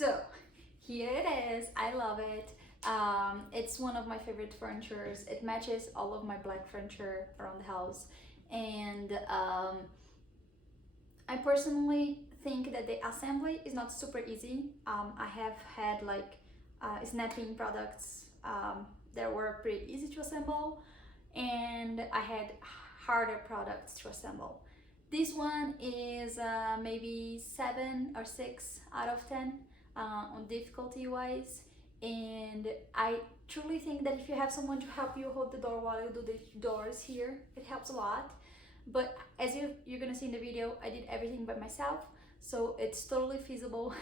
So here it is. I love it. It's one of my favorite furnitures. It matches all of my black furniture around the house, and I personally think that the assembly is not super easy. I have had like snapping products that were pretty easy to assemble, and I had harder products to assemble. This one is maybe 7 or 6 out of 10 on difficulty wise, and I truly think that if you have someone to help you hold the door while you do the doors here, it helps a lot. But as you're gonna see in the video, I did everything by myself, so it's totally feasible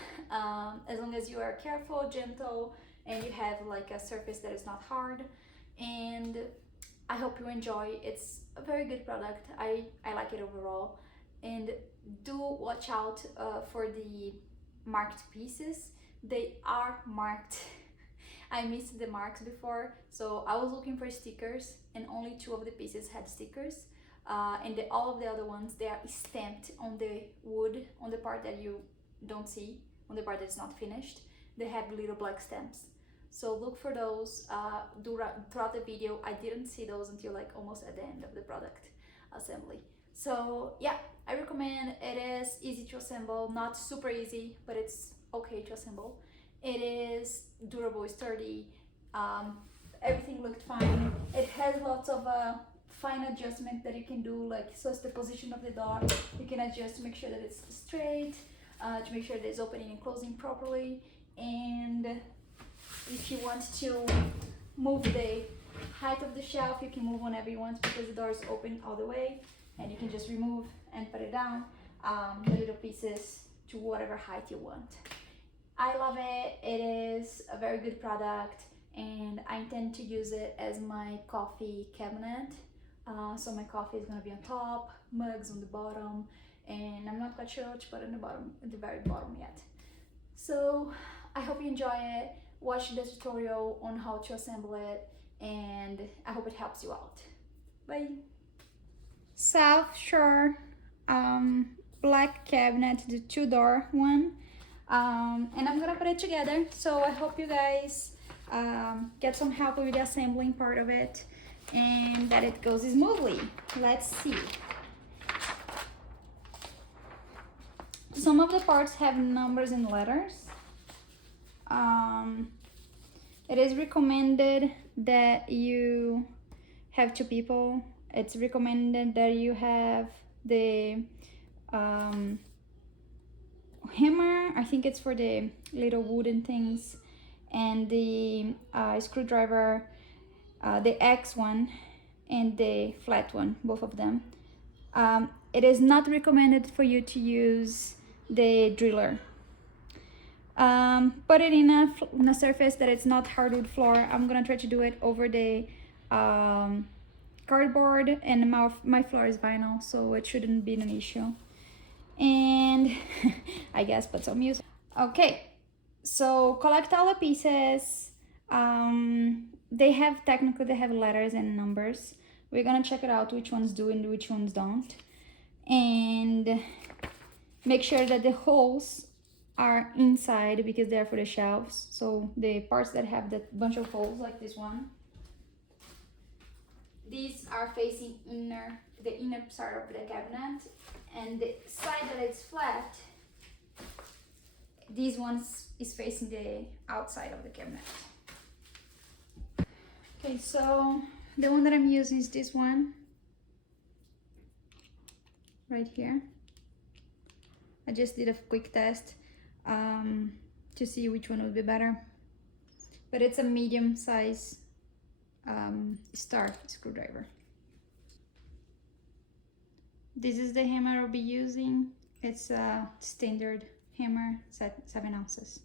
as long as you are careful, gentle, and you have like a surface that is not hard. And I hope you enjoy. It's a very good product. I like it overall. And do watch out for the marked pieces. They are marked. I missed the marks before, so I was looking for stickers and only 2 of the pieces had stickers. And all of the other ones, they are stamped on the wood, on the part that you don't see, on the part that's not finished. They have little black stamps. So look for those throughout the video. I didn't see those until like almost at the end of the product assembly. So yeah, I recommend. It is easy to assemble, not super easy, but it's okay to assemble. It is durable, sturdy. Everything looked fine. It has lots of fine adjustment that you can do, like so it's the position of the door. You can adjust to make sure that it's straight, to make sure that it's opening and closing properly. And if you want to move the height of the shelf, you can move whenever you want because the door is open all the way, and you can just remove and put it down the little pieces to whatever height you want. I love it. It is a very good product, and I intend to use it as my coffee cabinet. So my coffee is gonna be on top, mugs on the bottom, and I'm not quite sure what to put on the bottom, at the very bottom yet. So I hope you enjoy it. Watch the tutorial on how to assemble it, and I hope it helps you out. Bye. South Shore black cabinet, the 2-door one, and I'm gonna put it together. So I hope you guys get some help with the assembling part of it and that it goes smoothly. Let's see. Some of the parts have numbers and letters. It is recommended that you have 2 people. It's recommended that you have the hammer, I think it's for the little wooden things, and the screwdriver, the X one and the flat one, both of them. It is not recommended for you to use the driller. Put it in a surface that it's not hardwood floor. I'm gonna try to do it over the cardboard, and my floor is vinyl, so it shouldn't be an issue. And I guess put some music. Okay, so collect all the pieces. They have letters and numbers. We're gonna check it out, which ones do and which ones don't, and make sure that the holes are inside because they're for the shelves. So the parts that have that bunch of holes, like this one, these are facing the inner side of the cabinet, and the side that it's flat, these ones is facing the outside of the cabinet. Okay, so the one that I'm using is this one right here. I just did a quick test to see which one would be better, but it's a medium size star screwdriver. This is the hammer I'll be using. It's a standard hammer, 7 ounces.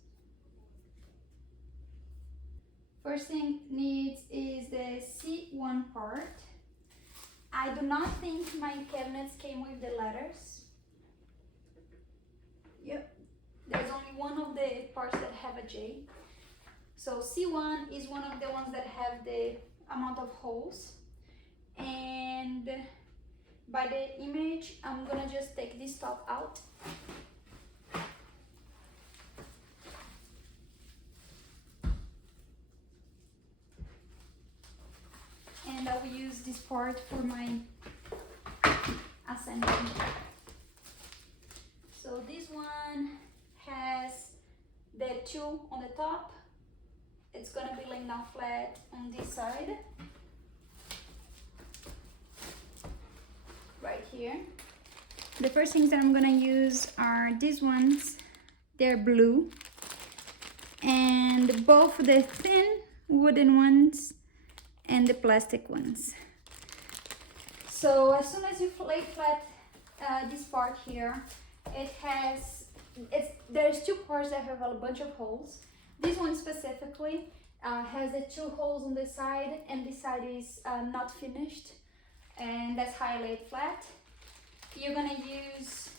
First thing needs is the C1 part. I do not think my cabinets came with the letters. Yep, there's only one of the parts that have a J. So C1 is one of the ones that have the amount of holes. And by the image, I'm gonna just take this top out. this part for my assembly. So this one has the two on the top. It's gonna be laying down flat on this side, right here. The first things that I'm gonna use are these ones. They're blue, and both the thin wooden ones and the plastic ones. So as soon as you lay flat this part here, there's two parts that have a bunch of holes. This one specifically has the two holes on the side, and this side is not finished, and that's how I lay it flat. You're gonna use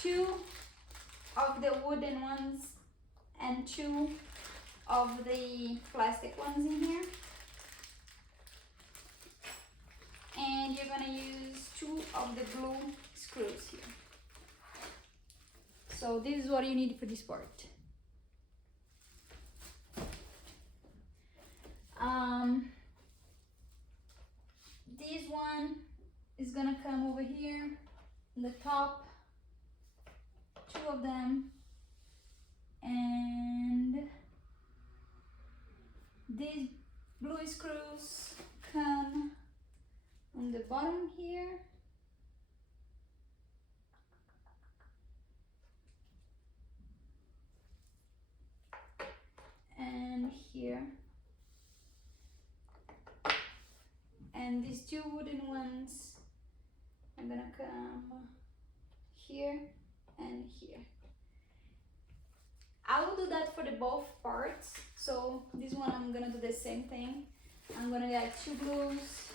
two of the wooden ones and two of the plastic ones in here, and you're gonna use two of the blue screws here. So this is what you need for this part. This one is gonna come over here on the top, two of them, and these blue screws come on the bottom here, and here, and these two wooden ones are gonna come here and here. I will do that for the both parts. So this one I'm gonna do the same thing. I'm gonna get two blues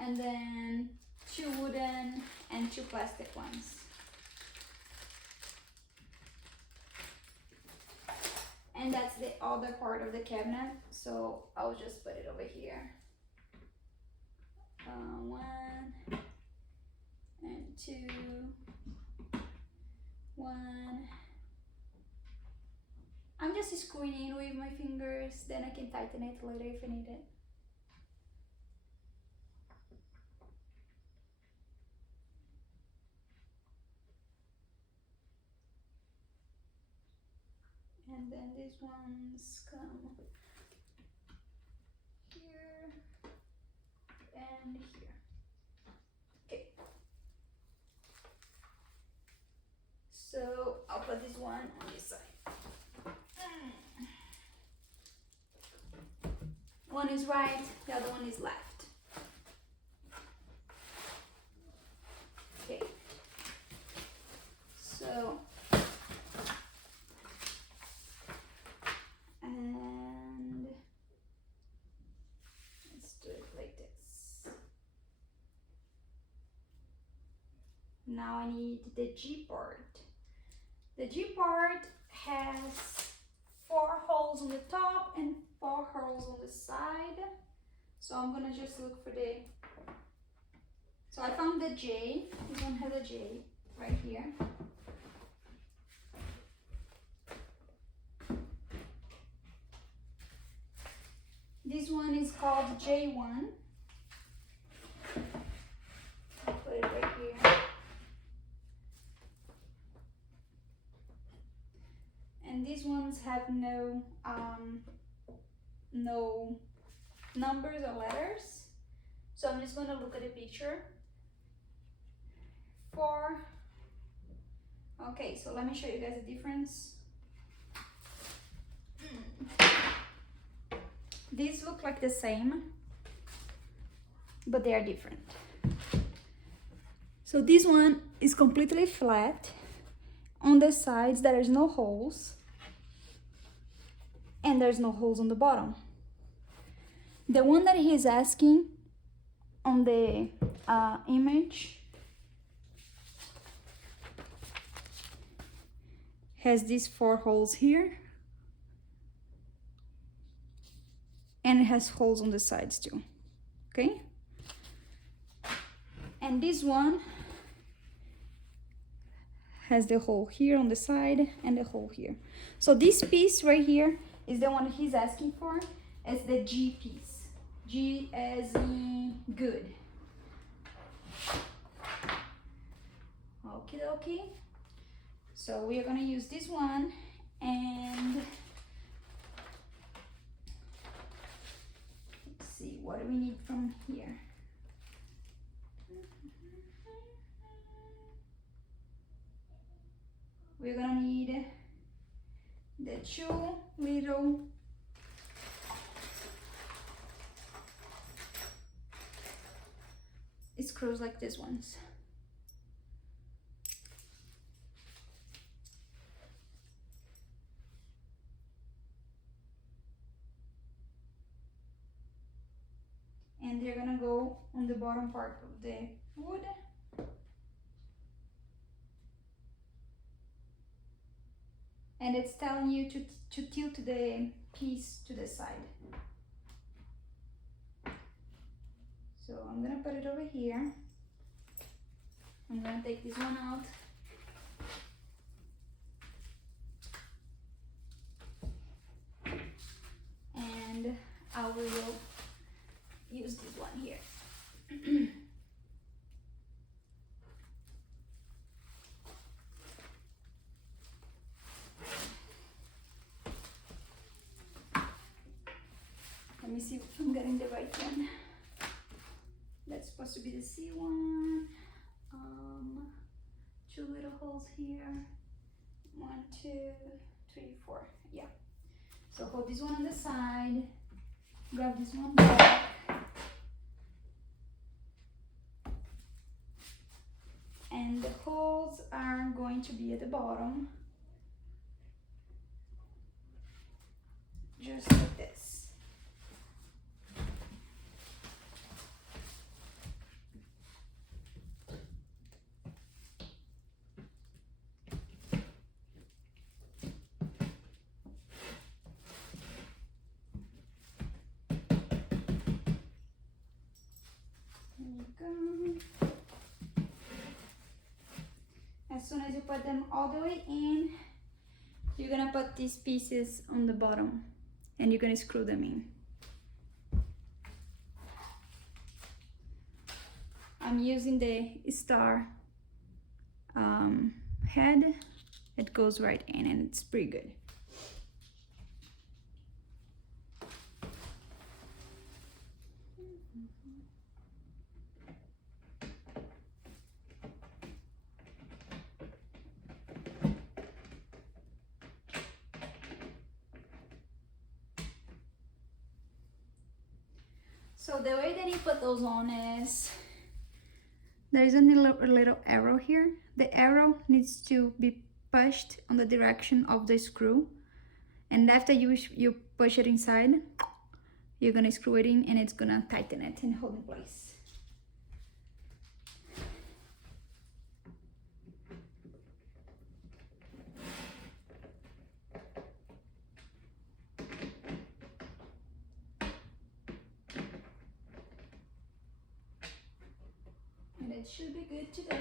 and then two wooden and two plastic ones. And that's the other part of the cabinet, so I'll just put it over here. One and two, one. I'm just screwing in with my fingers, then I can tighten it later if I need it. And then these ones come here and here. Okay. So I'll put this one on this side. One is right, the other one is left. Okay. So and let's do it like this. Now I need the G part. The G part has 4 holes on the top and 4 holes on the side. So I'm gonna just look for the, so I found the J. This one has a J right here. This one is called J1. I'll put it right here. And these ones have no numbers or letters. So I'm just gonna look at the picture. 4. Okay, so let me show you guys the difference. These look like the same, but they are different. So this one is completely flat. On the sides there is no holes, and there's no holes on the bottom. The one that he's asking on the image has these 4 holes here, and it has holes on the sides too. Okay, and this one has the hole here on the side and the hole here. So this piece right here is the one he's asking for. It's the G piece. G as in good. Okie dokie. So we are gonna use this one, and let's see, what do we need from here? We're gonna need the 2 little screws like these ones. And they're gonna go on the bottom part of the wood. And it's telling you to tilt the piece to the side. So I'm gonna put it over here. I'm gonna take this one out. And I will use this one here. Let me see if I'm getting the right one. That's supposed to be the C one. 2 little holes here. 1, 2, 3, 4. Yeah. So hold this one on the side. Grab this one back. And the holes are going to be at the bottom. Just like this. As soon as you put them all the way in, you're gonna put these pieces on the bottom and you're gonna screw them in. I'm using the star head. It goes right in and it's pretty good. So the way that you put those on is, there is a little arrow here. The arrow needs to be pushed on the direction of the screw. And after you push it inside, you're gonna screw it in and it's gonna tighten it and hold in place. And it should be good to go.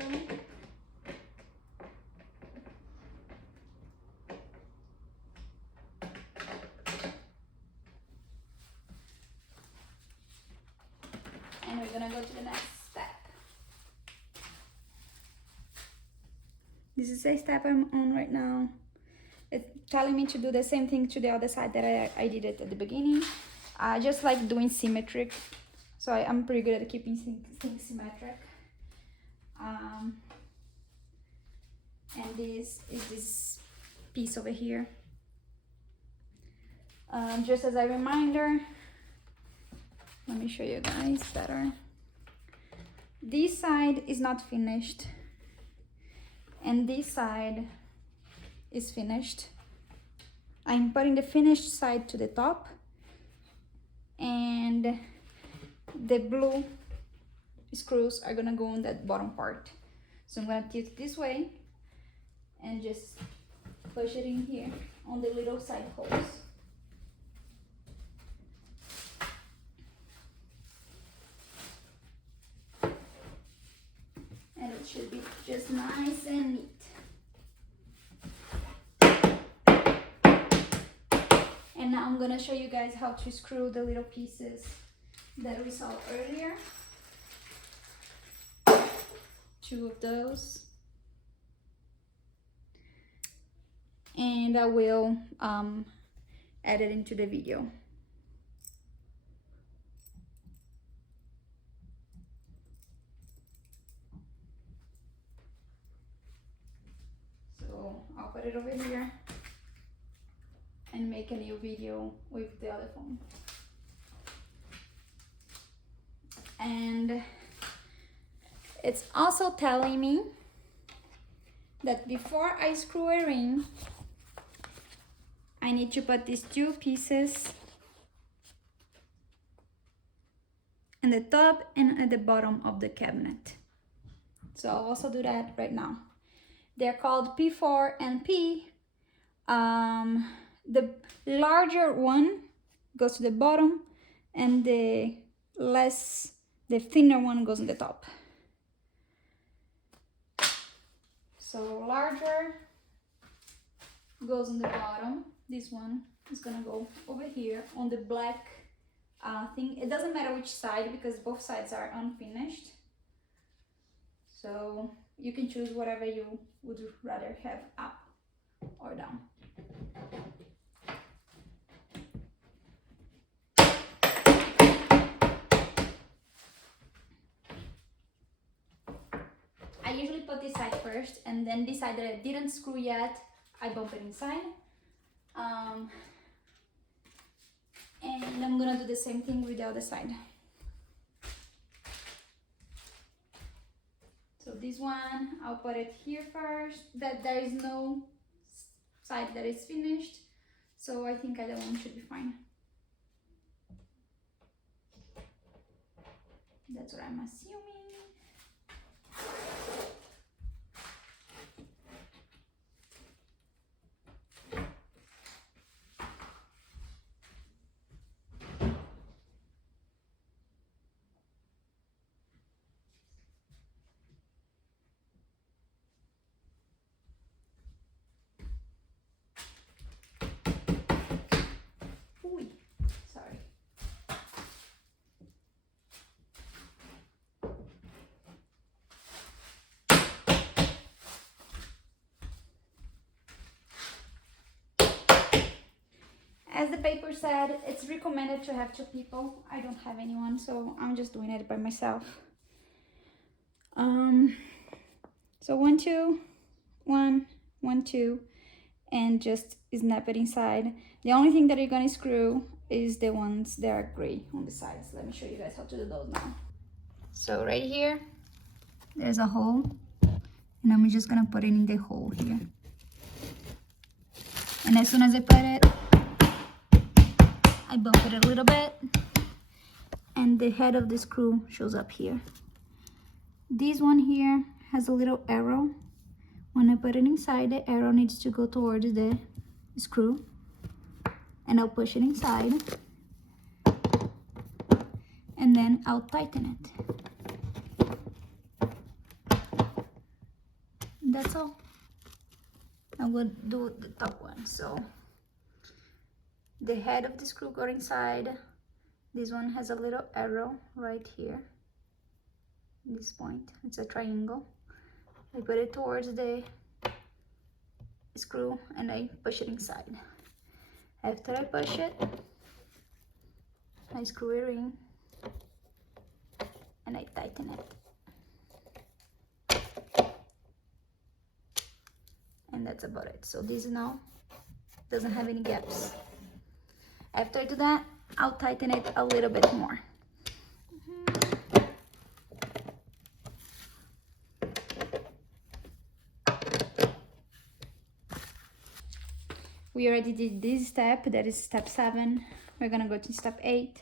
And we're gonna go to the next step. This is the step I'm on right now. It's telling me to do the same thing to the other side that I did it at the beginning. I just like doing symmetric. So I'm pretty good at keeping things symmetric. And this is this piece over here. Just as a reminder, let me show you guys better. This side is not finished, and this side is finished. I'm putting the finished side to the top, and the blue screws are gonna go on that bottom part. So I'm gonna tilt it this way and just push it in here on the little side holes. And it should be just nice and neat. And now I'm gonna show you guys how to screw the little pieces that we saw earlier. 2 of those. And I will add it into the video. So I'll put it over here and make a new video with the other phone. And it's also telling me that before I screw a ring, I need to put these 2 pieces in the top and at the bottom of the cabinet. So I'll also do that right now. They're called P4 and P. The larger one goes to the bottom and the thinner one goes on the top. So larger goes on the bottom. This one is gonna go over here on the black thing. It doesn't matter which side because both sides are unfinished. So you can choose whatever you would rather have up or down. I usually put this side first, and then this side that I didn't screw yet, I bump it inside. And I'm gonna do the same thing with the other side. So this one, I'll put it here first. That there is no side that is finished, so I think either one should be fine. That's what I'm assuming. Ooh, sorry. As the paper said, it's recommended to have 2 people. I don't have anyone, so I'm just doing it by myself. So 1, 2, 1, 1, 2, and just snap it inside. The only thing that you're gonna screw is the ones that are gray on the sides. Let me show you guys how to do those now. So right here, there's a hole, and I'm just gonna put it in the hole here. And as soon as I put it, I bump it a little bit, and the head of the screw shows up here. This one here has a little arrow. When I put it inside, the arrow needs to go towards the screw, and I'll push it inside, and then I'll tighten it. And that's all. I'm going to do the top one. So the head of the screw goes inside. This one has a little arrow right here. This point, it's a triangle. I put it towards the screw and I push it inside. After I push it, I screw it in and I tighten it. And that's about it. So this now doesn't have any gaps. After I do that, I'll tighten it a little bit more. We already did this step, that is step 7. We're gonna go to step 8.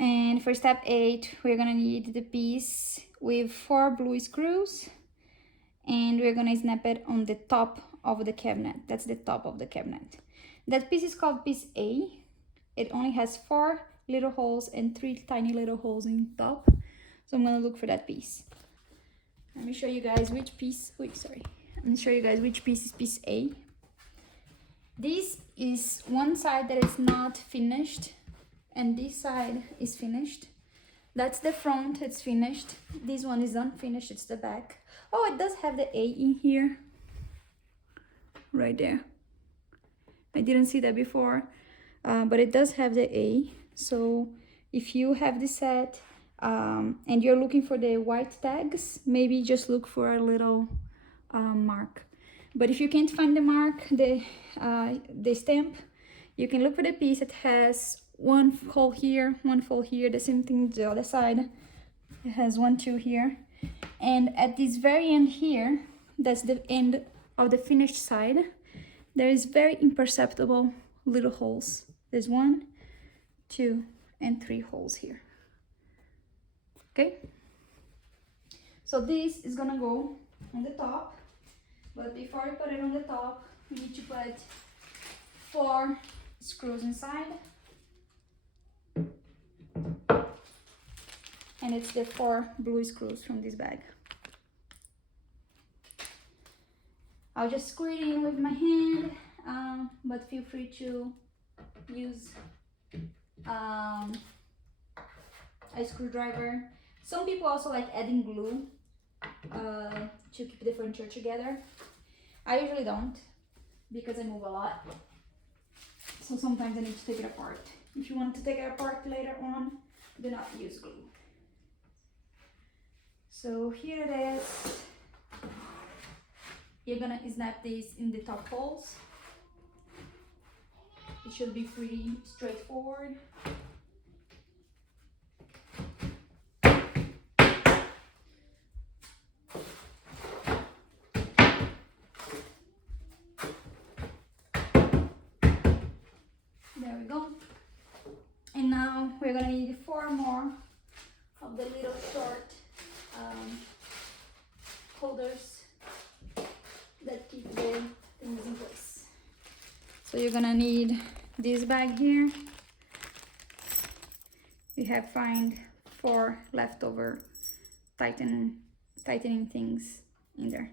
And for step 8, we're gonna need the piece with 4 blue screws. And we're gonna snap it on the top of the cabinet. That's the top of the cabinet. That piece is called piece A. It only has 4 little holes and 3 tiny little holes in top. So I'm gonna look for that piece. Let me show you guys which piece, Let me show you guys which piece is piece A. This is one side that is not finished. and this side is finished. That's the front, it's finished. This one is unfinished, it's the back. Oh, it does have the A in here, right there. I didn't see that before, but it does have the A. So if you have this set and you're looking for the white tags, maybe just look for a little mark. But if you can't find the mark, the stamp, you can look for the piece that has one hole here, one hole here, the same thing the other side. It has 1, 2 here. And at this very end here, that's the end of the finished side, there is very imperceptible little holes. There's 1, 2, and 3 holes here. Okay? So this is gonna go on the top, but before I put it on the top, we need to put 4 screws inside. And it's the 4 blue screws from this bag. I'll just screw it in with my hand, but feel free to use a screwdriver. Some people also like adding glue to keep the furniture together. I usually don't, because I move a lot. So sometimes I need to take it apart. If you want to take it apart later on, do not use glue. So here it is. You're gonna snap these in the top holes. It should be pretty straightforward. There we go. And now we're gonna need 4 more of the little short holders that keep the things in place. So you're gonna need this bag here. We have find 4 leftover tightening things in there.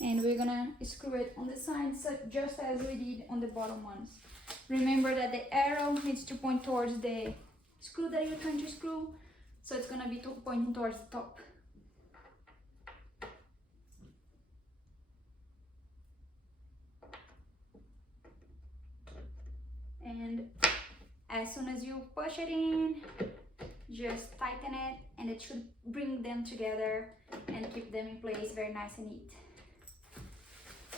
And we're gonna screw it on the sides, so just as we did on the bottom ones. Remember that the arrow needs to point towards the screw that you're trying to screw, so it's gonna be pointing towards the top. And as soon as you push it in, just tighten it, and it should bring them together and keep them in place very nice and neat.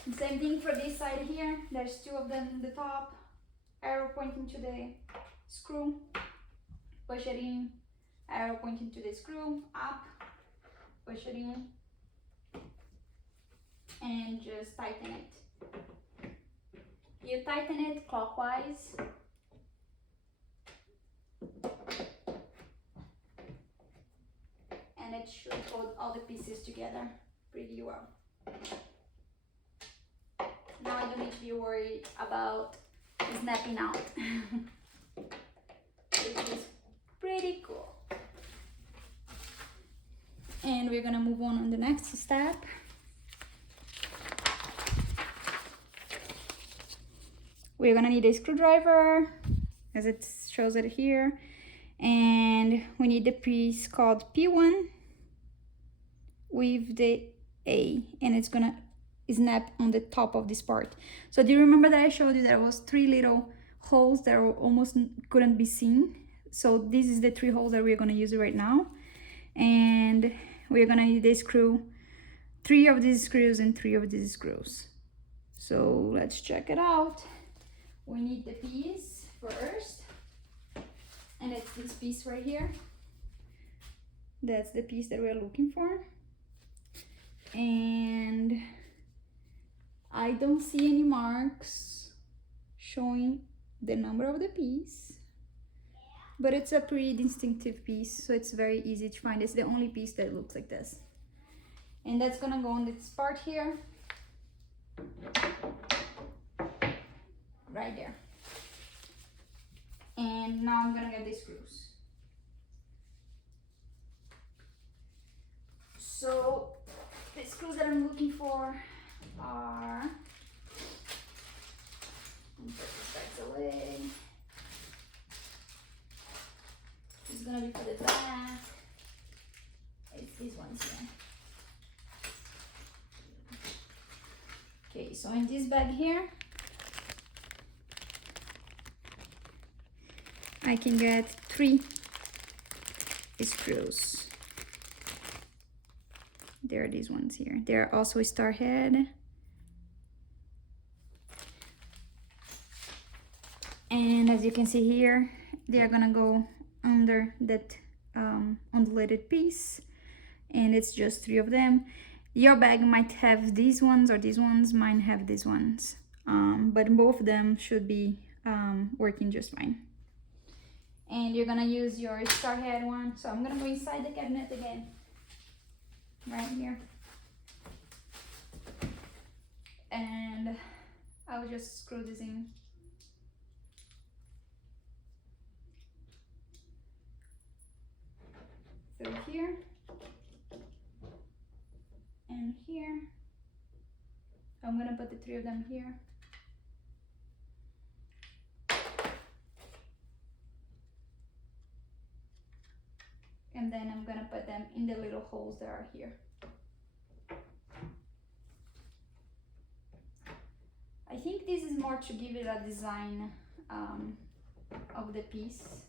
And same thing for this side here. There's 2 of them in the top, arrow pointing to the screw, push it in, arrow pointing to the screw, up, push it in, and just tighten it. You tighten it clockwise. And it should hold all the pieces together pretty well. Now I don't need to be worried about snapping out. Which is pretty cool. And we're gonna move on the next step. We're gonna need a screwdriver, as it shows it here, and we need the piece called P1 with the A, and it's gonna snap on the top of this part. So do you remember that I showed you there was 3 little holes that almost couldn't be seen? So this is the 3 holes that we're gonna use right now, and we're gonna need a screw, 3 of these screws and 3 of these screws. So let's check it out. We need the piece first, and it's this piece right here. That's the piece that we're looking for. And I don't see any marks showing the number of the piece, but it's a pretty distinctive piece, so it's very easy to find. It's the only piece that looks like this, and that's gonna go on this part here, right there. And now I'm gonna get the screws. So the screws that I'm looking for are, let me put this back away. so in this bag here, I can get 3 screws. There are these ones here. They are also a star head. And as you can see here, they are gonna go under that undulated piece, and it's just 3 of them. Your bag might have these ones or these ones, mine have these ones, but both of them should be working just fine. And you're gonna use your star head one, so I'm gonna go inside the cabinet again, right here, and I'll just screw this in. Through here and here. I'm gonna put the 3 of them here. And then I'm gonna put them in the little holes that are here. I think this is more to give it a design of the piece.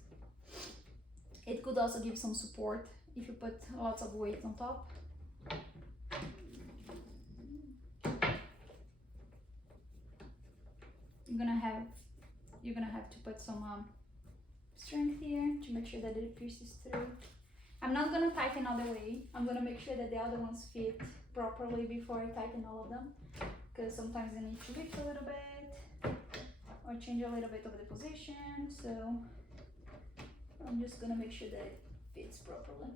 It could also give some support if you put lots of weight on top. You're gonna have to put some strength here to make sure that it pierces through. I'm not gonna tighten all the way. I'm gonna make sure that the other ones fit properly before I tighten all of them, because sometimes I need to lift a little bit or change a little bit of the position. So I'm just gonna make sure that it fits properly.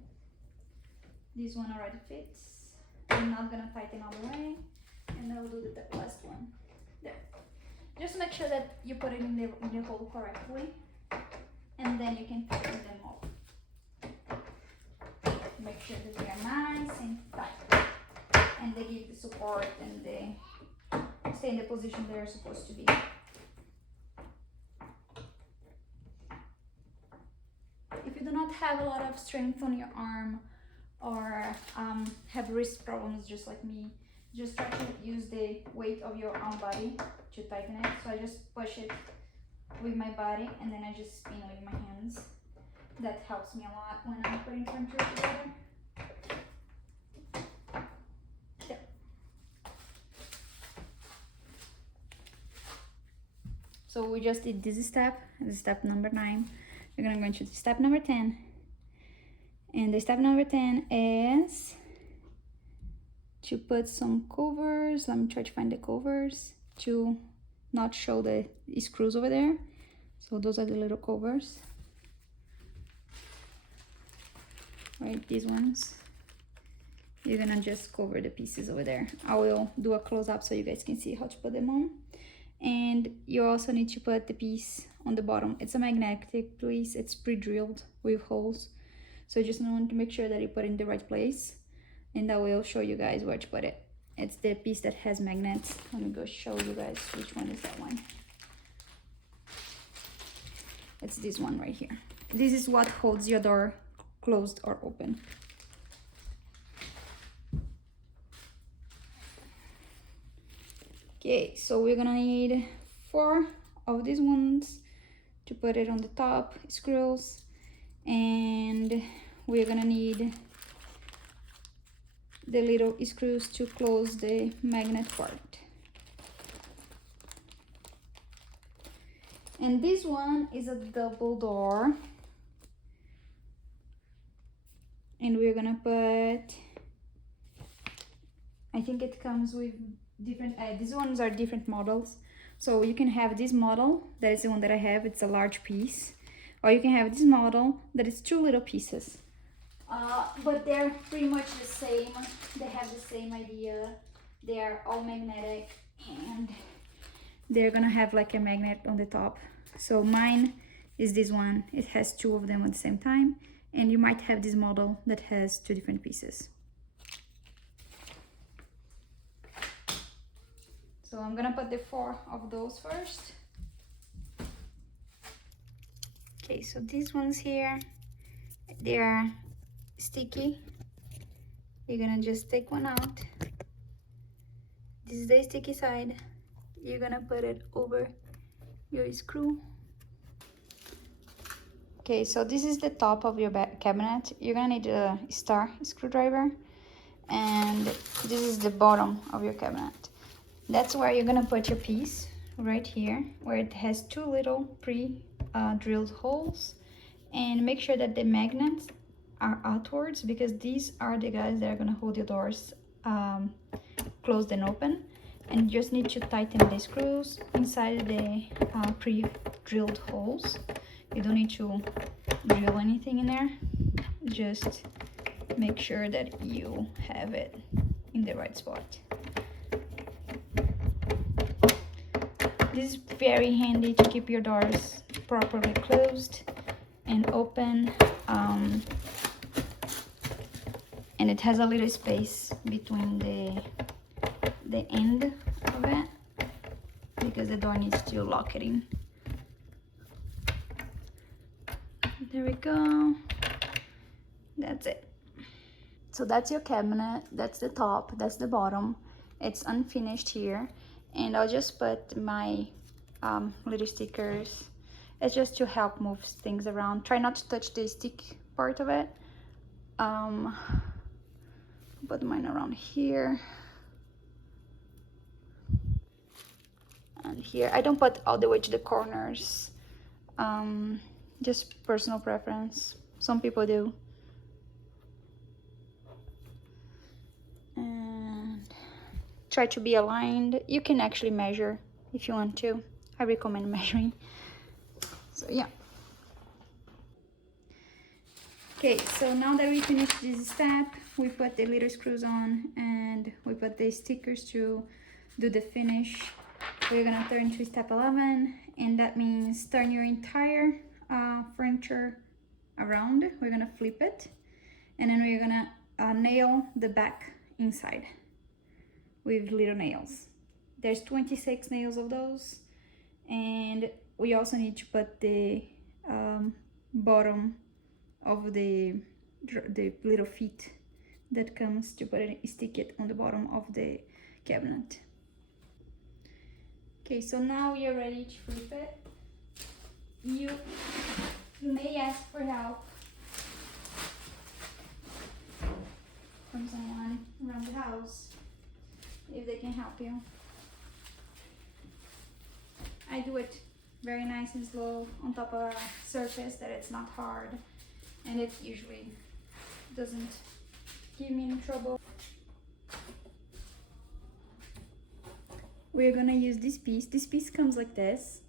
This one already fits. I'm not gonna tighten all the way, and I'll do the last one there. Just make sure that you put it in the hole correctly, and then you can tighten them all. Make sure that they are nice and tight, and they give the support and they stay in the position they're supposed to be. If you do not have a lot of strength on your arm, or have wrist problems just like me, just try to use the weight of your own body to tighten it. So I just push it with my body, and then I just spin with my hands. That helps me a lot when I'm putting furniture together. There. So we just did this step. This is step number 9. We're gonna go into step number 10. And the step number 10 is to put some covers. Let me try to find the covers to not show the screws over there. So those are the little covers. Right, these ones. You're gonna just cover the pieces over there. I will do a close-up so you guys can see how to put them on. And you also need to put the piece on the bottom. It's a magnetic piece. It's pre-drilled with holes. So you just want to make sure that you put it in the right place, and I will show you guys where to put it. It's the piece that has magnets. Let me go show you guys which one is that one. It's this one right here. This is what holds your door closed or open. Okay, so we're gonna need 4 of these ones to put it on the top screws, and we're gonna need the little screws to close the magnet part. And this one is a double door, and we're gonna put, I think it comes with different, these ones are different models. So you can have this model, that is the one that I have, it's a large piece, or you can have this model that is 2 little pieces. But they're pretty much the same. They have the same idea. They are all magnetic, and they're gonna have like a magnet on the top. So mine is this one. It has 2 of them at the same time, and you might have this model that has 2 different pieces. So I'm gonna put the 4 of those first. Okay, so these ones here, they are sticky. You're gonna just take one out, This is the sticky side. You're gonna put it over your screw. Okay, so this is the top of your cabinet. You're gonna need a star screwdriver, and this is the bottom of your cabinet. That's where you're gonna put your piece, right here, where it has two little drilled holes. And make sure that the magnets are outwards, because these are the guys that are gonna hold your doors closed and open. And you just need to tighten the screws inside the pre-drilled holes. You don't need to drill anything in there. Just make sure that you have it in the right spot. This is very handy to keep your doors properly closed and open, and it has a little space between the end of it, because the door needs to lock it in. There we go. That's it. So that's your cabinet. That's the top, that's the bottom. It's unfinished here, and I'll just put my little stickers. It's just to help move things around. Try not to touch the stick part of it. Put mine around here and here. I don't put all the way to the corners, just personal preference. Some people do. And try to be aligned. You can actually measure if you want to. I recommend measuring. So yeah. Okay, so now that we finished this step, we put the little screws on and we put the stickers to do the finish. We're gonna turn to step 11, and that means turn your entire furniture around. We're gonna flip it, and then we're gonna nail the back inside with little nails. There's 26 nails of those, and we also need to put the bottom of the little feet that comes to put it, stick it on the bottom of the cabinet. Okay, so now you're ready to flip it. You may ask for help from someone around the house if they can help you. I do it very nice and slow on top of a surface that it's not hard, and it usually doesn't give me any trouble. We're gonna use this piece. This piece comes like this,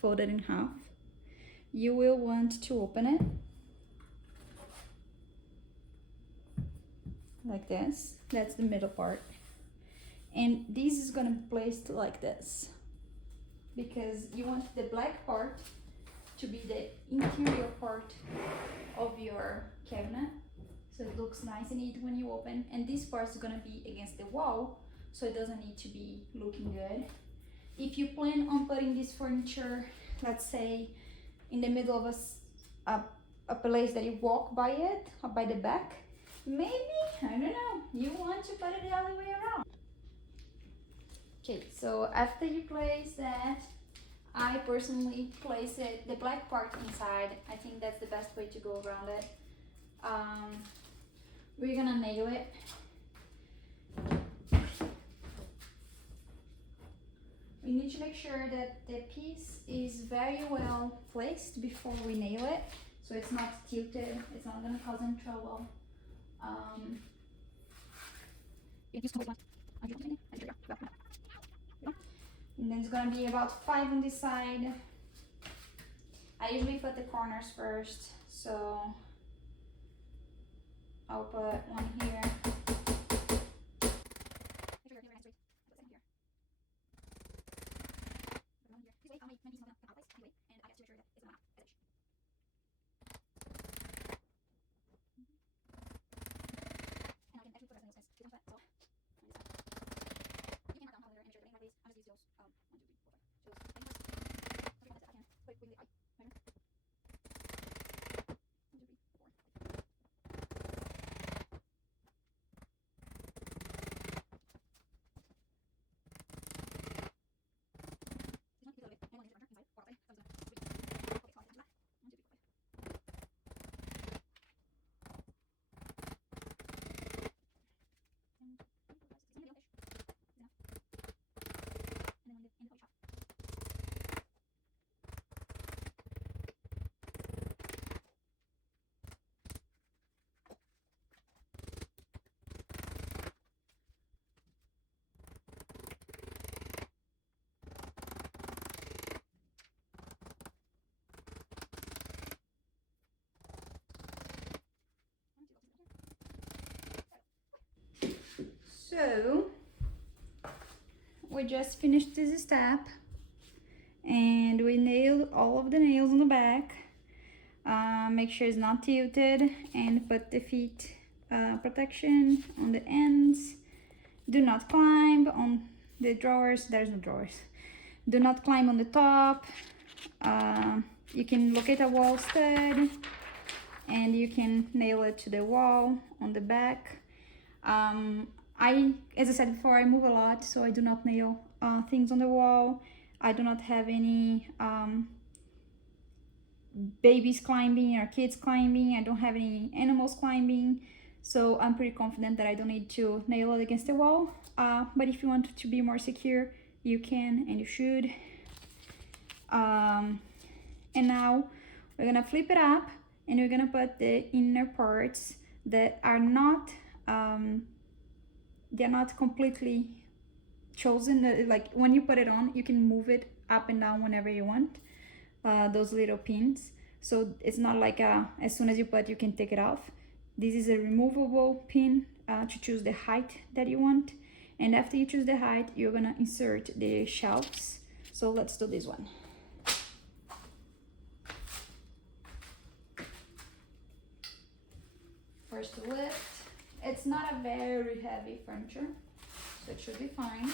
folded in half. You will want to open it like this. That's the middle part. And this is gonna be placed like this, because you want the black part to be the interior part of your cabinet, so it looks nice and neat when you open, and this part is gonna be against the wall, so it doesn't need to be looking good. If you plan on putting this furniture, let's say, in the middle of a place that you walk by it, or by the back, maybe, I don't know, you want to put it the other way around. Okay, so after you place that, I personally place it, the black part inside. I think that's the best way to go around it. We're gonna nail it. We need to make sure that the piece is very well placed before we nail it, so it's not tilted, it's not gonna cause any trouble. And then it's gonna be about 5 on this side. I usually put the corners first, so I'll put one here. we just finished this step and we nailed all of the nails on the back. Make sure it's not tilted and put the feet protection on the ends. Do not climb on the drawers. There's no drawers. Do not climb on the top. You can locate a wall stud and you can nail it to the wall on the back. As I said before, I move a lot, so I do not nail things on the wall. I do not have any babies climbing or kids climbing. I don't have any animals climbing, so I'm pretty confident that I don't need to nail it against the wall. But if you want to be more secure, you can and you should. And now we're gonna flip it up and we're gonna put the inner parts that are not they're not completely chosen. Like when you put it on, you can move it up and down whenever you want, those little pins. So it's not like as soon as you put, you can take it off. This is a removable pin to choose the height that you want. And after you choose the height, you're gonna insert the shelves. So let's do this one. First lift. It's not a very heavy furniture, so it should be fine.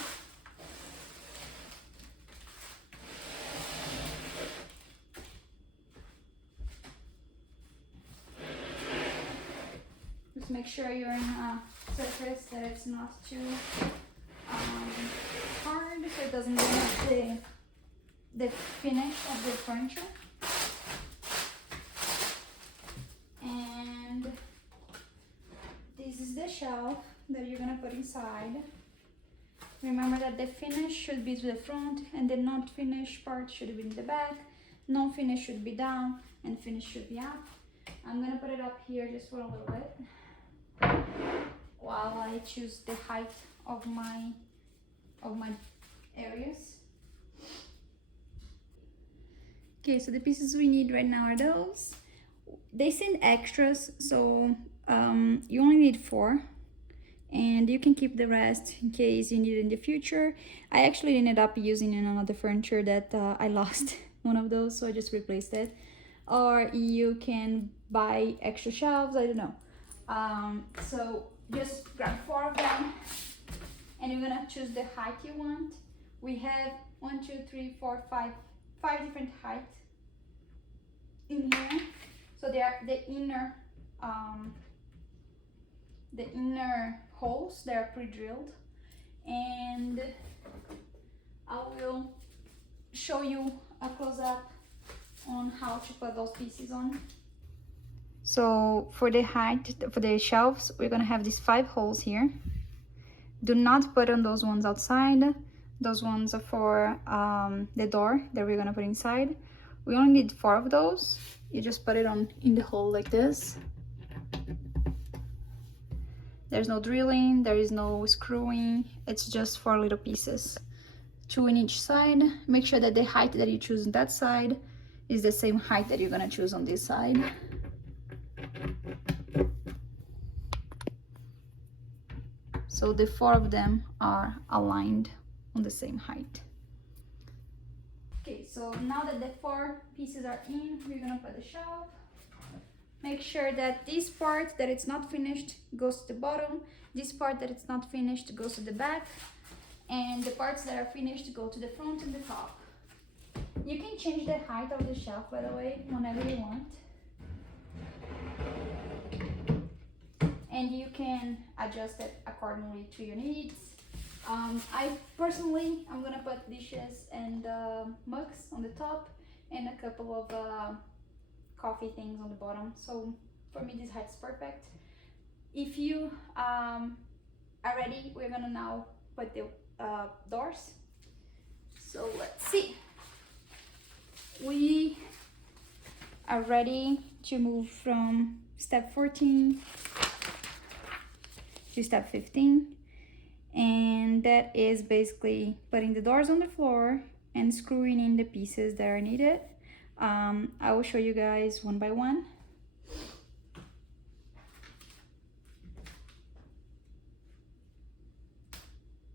Just make sure you're in a surface that it's not too hard, so it doesn't damage the finish of the furniture. And this is the shelf that you're gonna put inside. Remember that the finish should be to the front and the not finished part should be in the back. Non-finish should be down and finish should be up. I'm gonna put it up here just for a little bit while I choose the height of my areas. Okay, so the pieces we need right now are those. They send extras, so you only need 4 and you can keep the rest in case you need it in the future. I actually ended up using in another furniture that I lost one of those, so I just replaced it. Or you can buy extra shelves, I don't know. So just grab 4 of them and you're gonna choose the height you want. We have 1, 2, 3, 4, 5 different heights in here. So they are the inner holes, they are pre-drilled, and I will show you a close-up on how to put those pieces on. So for the height, for the shelves, we're gonna have these 5 holes here. Do not put on those ones outside. Those ones are for the door that we're gonna put inside. We only need 4 of those. You just put it on in the hole like this. There's no drilling, there is no screwing. It's just 4 little pieces, 2 in each side. Make sure that the height that you choose on that side is the same height that you're gonna choose on this side. So the 4 of them are aligned on the same height. Okay, so now that the 4 pieces are in, we're gonna put the shelf. Make sure that this part that it's not finished goes to the bottom, this part that it's not finished goes to the back, and the parts that are finished go to the front and the top. You can change the height of the shelf, by the way, whenever you want. And you can adjust it accordingly to your needs. I personally, I'm gonna put dishes and mugs on the top and a couple of coffee things on the bottom. So for me, this height's perfect. If you are ready, we're gonna now put the doors. So let's see. We are ready to move from step 14 to step 15. And that is basically putting the doors on the floor and screwing in the pieces that are needed. I will show you guys one by one.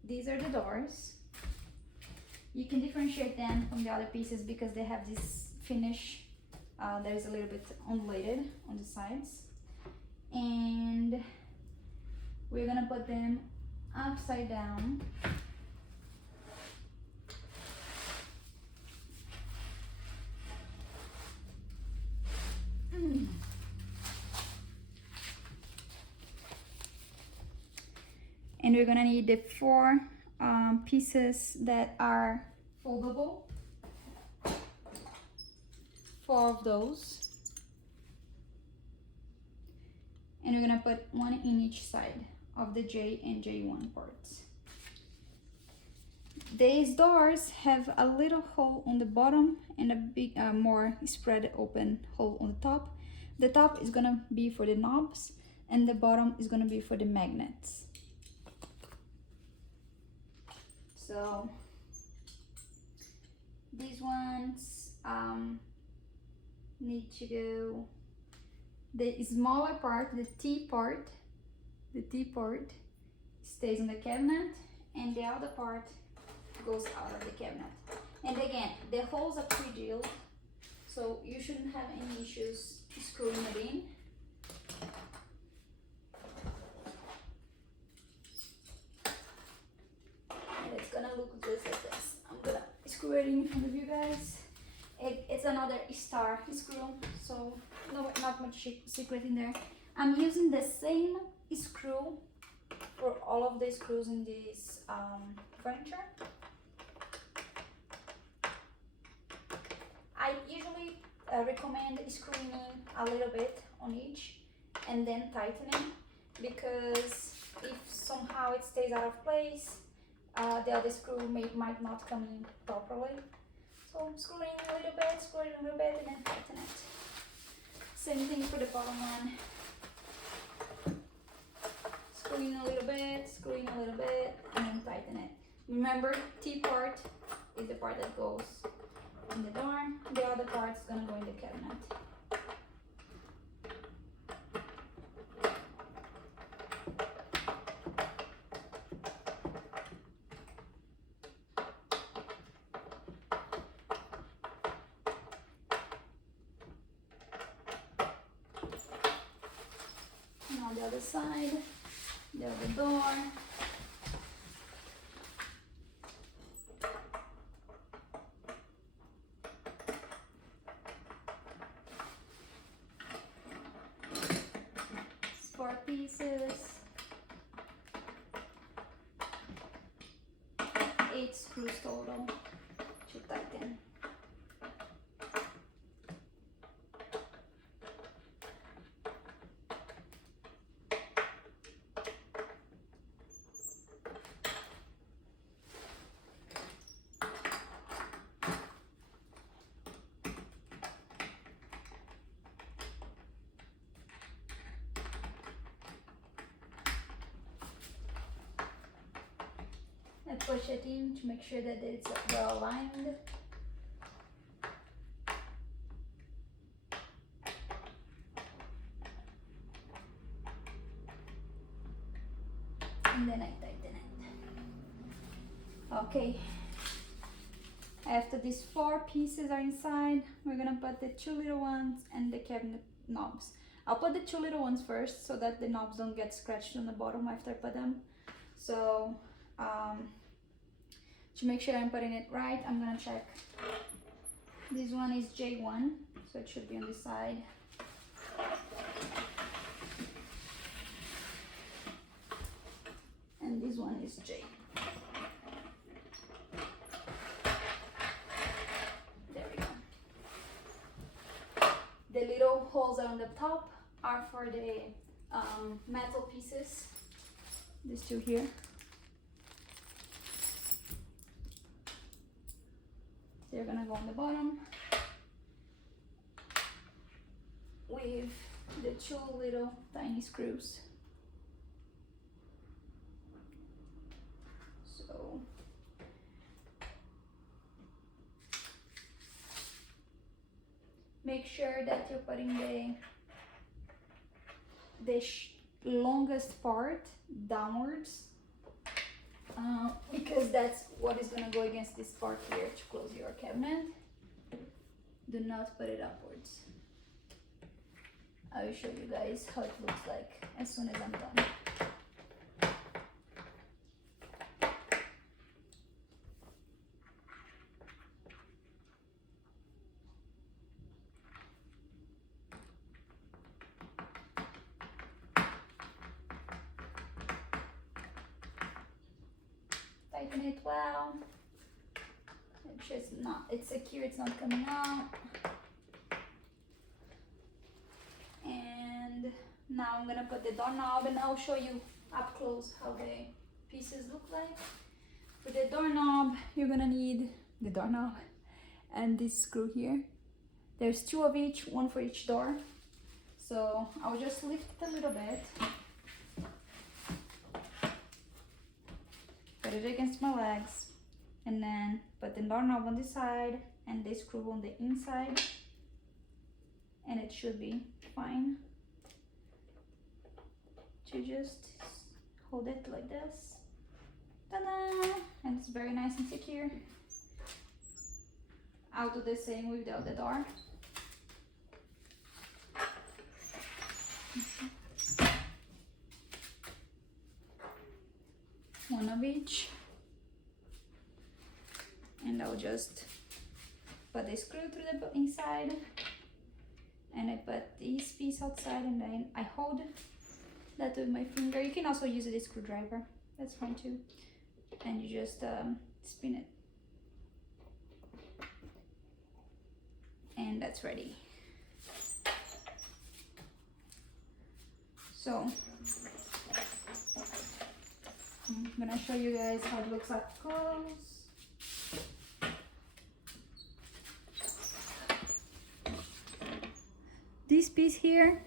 These are the doors. You can differentiate them from the other pieces because they have this finish that is a little bit undulated on the sides. And we're gonna put them upside down. And we're gonna need the 4 pieces that are foldable. 4 of those. And we're gonna put 1 in each side of the J and J1 parts. These doors have a little hole on the bottom and a big, more spread open hole on the top. The top is gonna be for the knobs and the bottom is gonna be for the magnets. So these ones need to go, the smaller part, the T part stays in the cabinet and the other part goes out of the cabinet. And again, the holes are pre-drilled, so you shouldn't have any issues screwing it in. And it's gonna look just like this. I'm gonna screw it in front of you guys. It's another star screw, so not much secret in there. I'm using the same screw for all of the screws in this furniture. I usually recommend screwing in a little bit on each and then tightening, because if somehow it stays out of place, the other screw might not come in properly. So screw in a little bit, screw in a little bit, and then tighten it. Same thing for the bottom one. Screw in a little bit, screw in a little bit, and then tighten it. Remember, T part is the part that goes in the door. The other part is gonna go in the cabinet. And on the other side, the other door. Four pieces, 8 screws total to tighten. And push it in to make sure that it's well aligned. And then I tighten it. Okay. After these 4 pieces are inside, we're gonna put the 2 little ones and the cabinet knobs. I'll put the 2 little ones first so that the knobs don't get scratched on the bottom after I put them. So to make sure I'm putting it right, I'm gonna check. This one is J1, so it should be on this side. And this one is J. There we go. The little holes on the top are for the metal pieces. These 2 here. They're gonna go on the bottom with the 2 little tiny screws. So make sure that you're putting the longest part downwards because that's what is gonna go against this part here to close your cabinet. Do not put it upwards. I will show you guys how it looks like as soon as I'm done. Tighten it well. Make sure it's secure, it's not coming out. And now I'm gonna put the doorknob and I'll show you up close how the pieces look like. For the doorknob, you're gonna need the doorknob and this screw here. There's 2 of each, 1 for each door. So I'll just lift it a little bit. Put it against my legs and then put the doorknob on this side and the screw on the inside, and it should be fine to just hold it like this. Ta-da! And it's very nice and secure. I'll do the same with the other door. One of each, and I'll just put the screw through the inside, and I put this piece outside, and then I hold that with my finger. You can also use a screwdriver, that's fine too, and you just spin it, and that's ready. So I'm gonna show you guys how it looks up close. This piece here,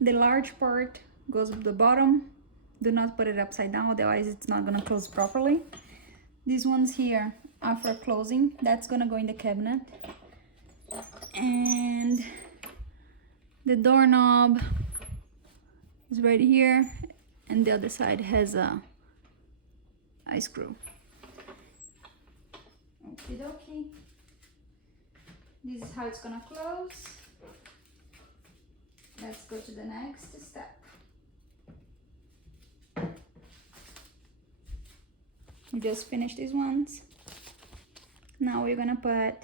the large part goes at the bottom. Do not put it upside down, otherwise it's not gonna close properly. These ones here are for closing. That's gonna go in the cabinet. And the doorknob is right here, and the other side has a screw. Okie dokie. This is how it's gonna close. Let's go to the next step. We just finished these ones. Now we're gonna put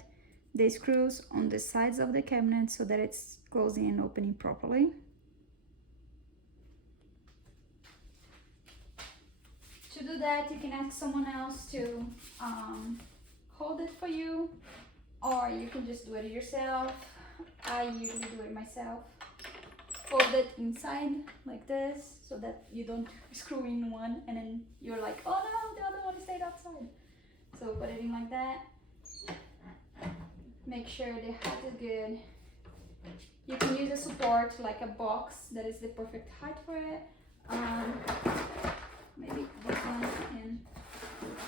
the screws on the sides of the cabinet so that it's closing and opening properly. To do that, you can ask someone else to hold it for you, or you can just do it yourself. I usually do it myself. Fold it inside like this so that you don't screw in one and then you're like, oh no, the other one stayed outside. So put it in like that. Make sure the height is good. You can use a support like a box that is the perfect height for it. Maybe this one can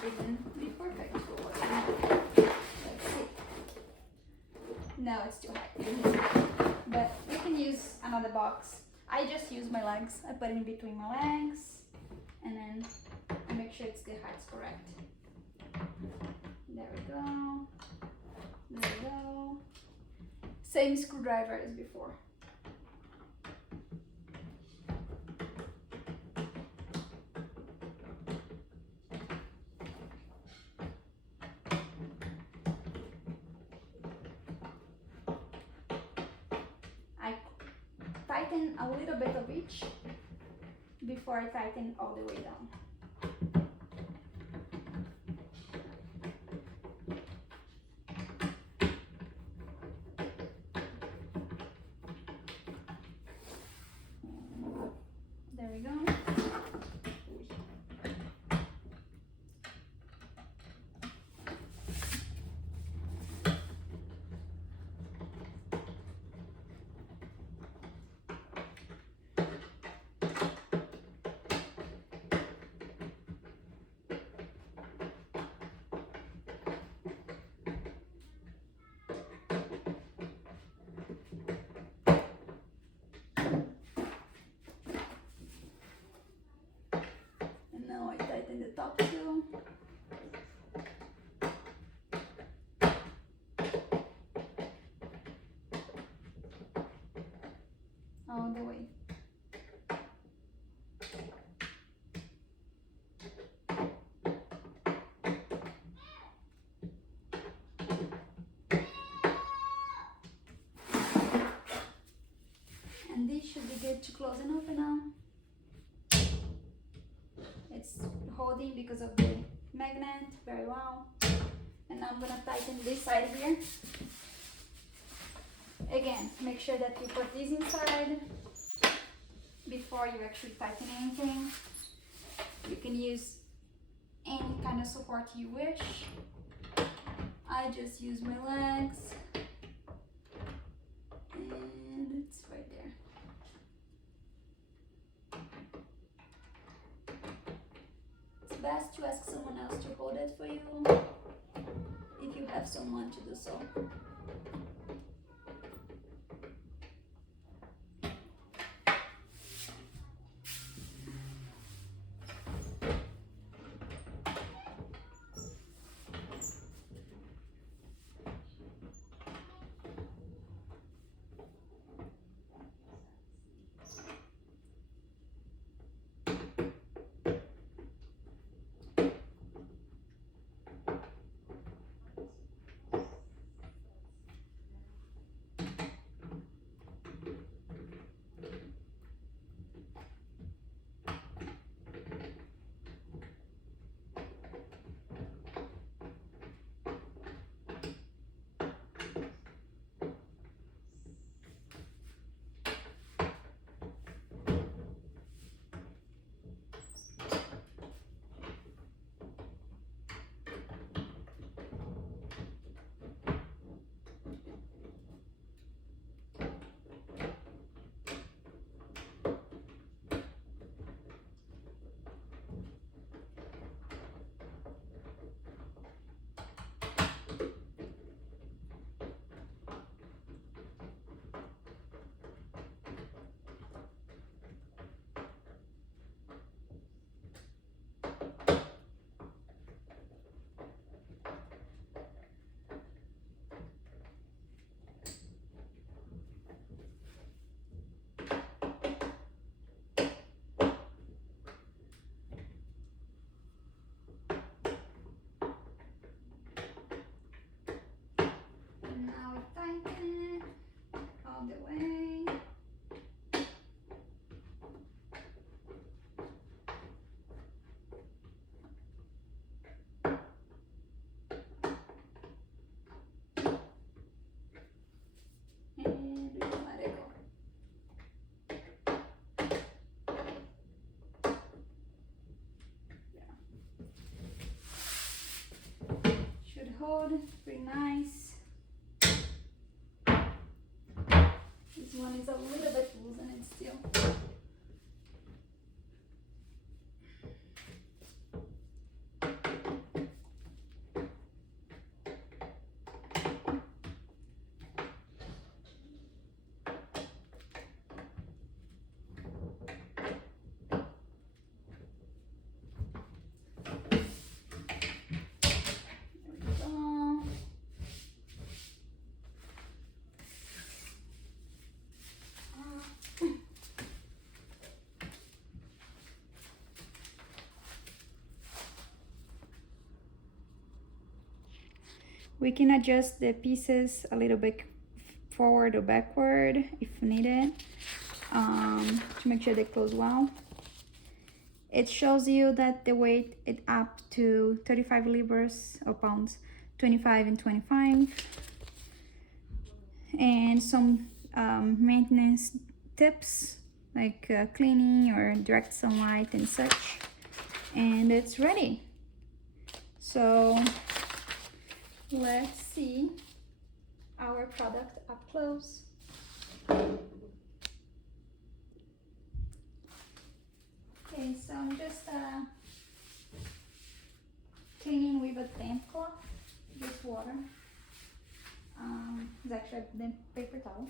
even be perfect for what you need. Let's see. No, it's too high. But you can use another box. I just use my legs. I put it in between my legs and then I make sure the height's correct. There we go. There we go. Same screwdriver as before. Tighten a little bit of each before I tighten all the way down. There we go. to close and open now. It's holding because of the magnet very well. And now I'm gonna tighten this side here. Again, make sure that you put this inside before you actually tighten anything. You can use any kind of support you wish. I just use my legs, and it's right there. It's best to ask someone else to hold it for you, if you have someone to do so. Hold, pretty nice. This one is a little bit loose and it's still. We can adjust the pieces a little bit forward or backward if needed, to make sure they close well. It shows you that the weight is up to 35 libras or pounds, 25 and 25. And some maintenance tips like cleaning or direct sunlight and such. And it's ready. So let's see our product up close. Okay, so I'm just cleaning with a damp cloth, just water. It's actually a damp paper towel.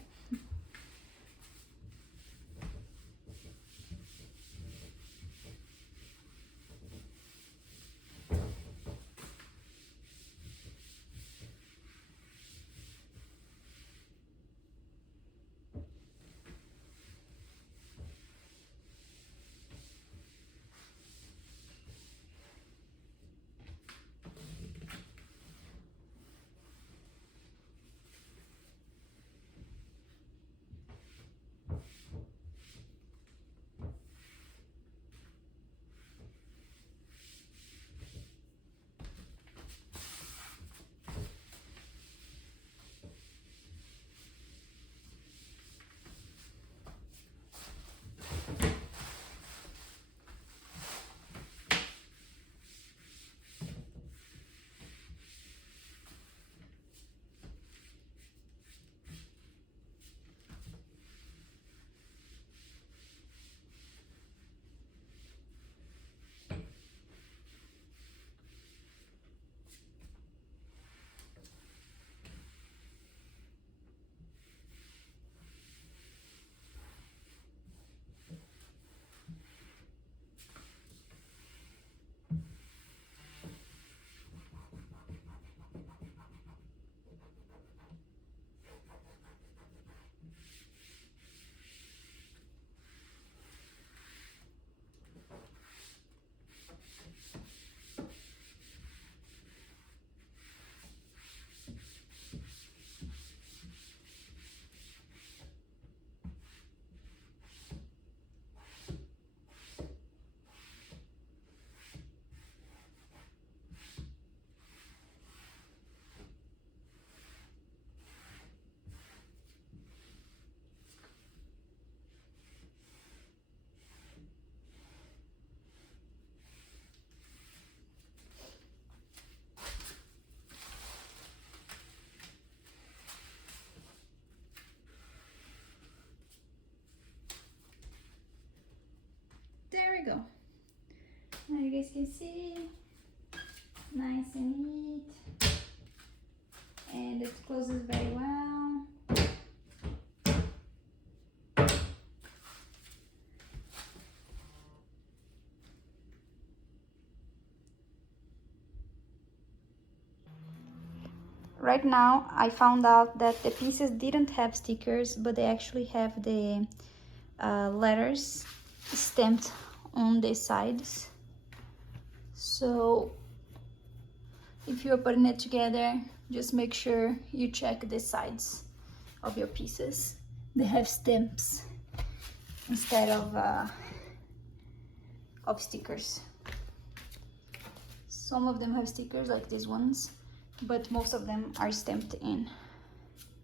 we go. Now you guys can see, nice and neat, and it closes very well. Right now I found out that the pieces didn't have stickers, but they actually have the letters stamped on the sides. So if you're putting it together, just make sure you check the sides of your pieces. They have stamps instead of stickers. Some of them have stickers like these ones, but most of them are stamped in.